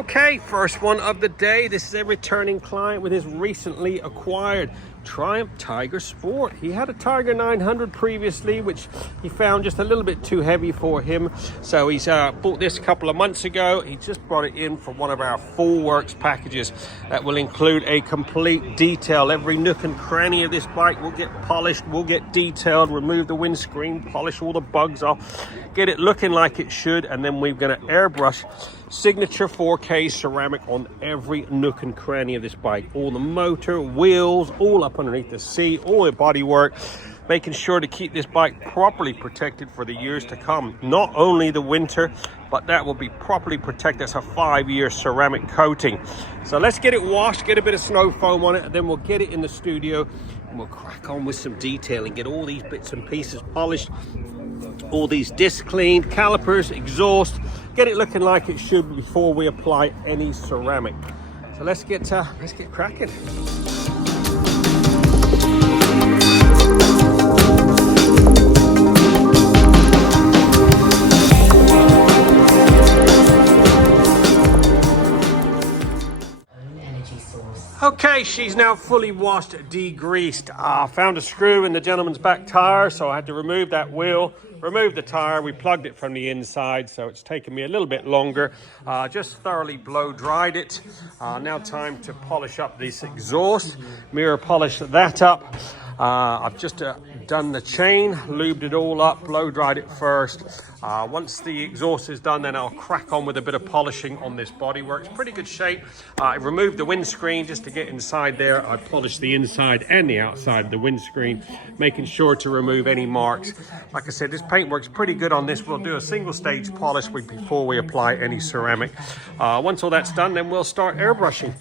Okay, first one of the day. This is a returning client with his recently acquired Triumph Tiger Sport. He had a Tiger 900 previously, which he found just a little bit too heavy for him. So he's bought this a couple of months ago. He just brought it in for one of our full works packages that will include a complete detail. Every nook and cranny of this bike will get polished, will get detailed, remove the windscreen, polish all the bugs off, get it looking like it should, and then we're going to airbrush signature 4K ceramic on every nook and cranny of this bike. All the motor, wheels, all up underneath the seat, all the bodywork, making sure to keep this bike properly protected for the years to come. Not only the winter, but that will be properly protected. That's a 5-year ceramic coating. So let's get it washed, get a bit of snow foam on it, and then we'll get it in the studio and we'll crack on with some detailing, get all these bits and pieces polished, all these discs cleaned, calipers, exhaust, get it looking like it should before we apply any ceramic. So let's get cracking. Okay, she's now fully washed, degreased. Found a screw in the gentleman's back tire, so I had to remove that wheel, remove the tire. We plugged it from the inside, so it's taken me a little bit longer. Just thoroughly blow dried it. Now time to polish up this exhaust. Mirror polish that up. I've just done the chain, lubed it all up, blow dried it first. Once the exhaust is done, then I'll crack on with a bit of polishing on this bodywork. It's pretty good shape. I removed the windscreen just to get inside there. I polished the inside and the outside of the windscreen, making sure to remove any marks. Like I said, this paint works pretty good on this. We'll do a single stage polish before we apply any ceramic. Once all that's done, then we'll start airbrushing.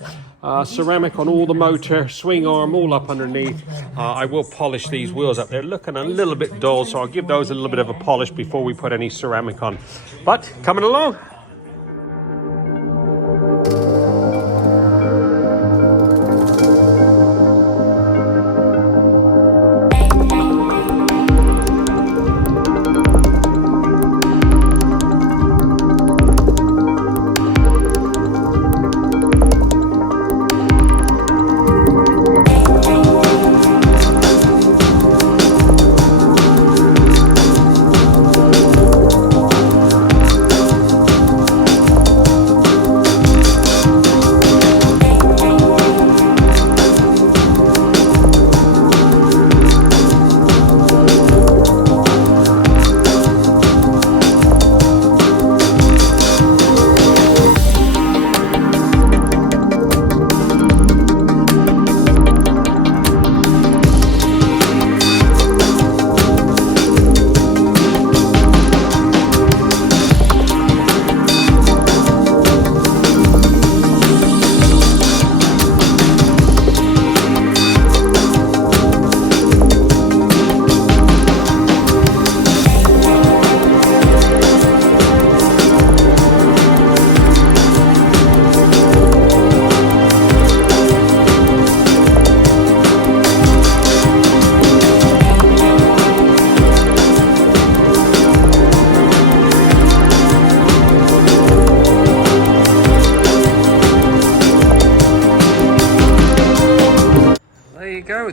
Ceramic on all the motor, swing arm, all up underneath. I will polish these wheels up. They're looking a little bit dull, so I'll give those a little bit of a polish before we put any ceramic on. But coming along.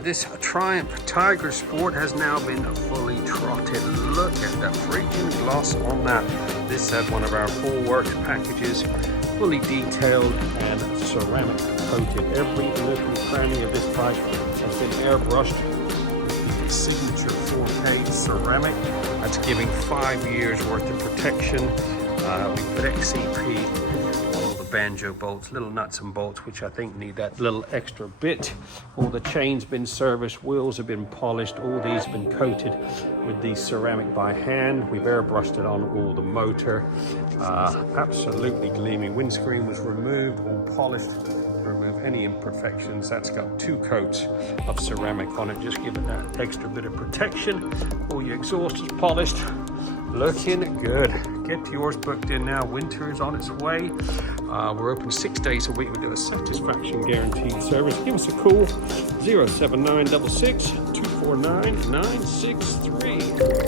This Triumph Tiger Sport has now been fully trotted. Look at the freaking gloss on that. This had one of our full works packages, fully detailed and ceramic coated. Every nook and cranny of this bike has been airbrushed with signature 4K ceramic. That's giving 5 years worth of protection. We put XCP banjo bolts, little nuts and bolts, which I think need that little extra bit. All the chains been serviced, wheels have been polished, all these have been coated with the ceramic by hand. We've airbrushed it on all the motor. Absolutely gleaming. Windscreen was removed, all polished to remove any imperfections. That's got 2 coats of ceramic on it, just giving that extra bit of protection. All your exhaust is polished. Looking good. Get yours booked in now. Winter is on its way. We're open 6 days a week. We do a satisfaction guaranteed service. Give us a call, 07966 249 963.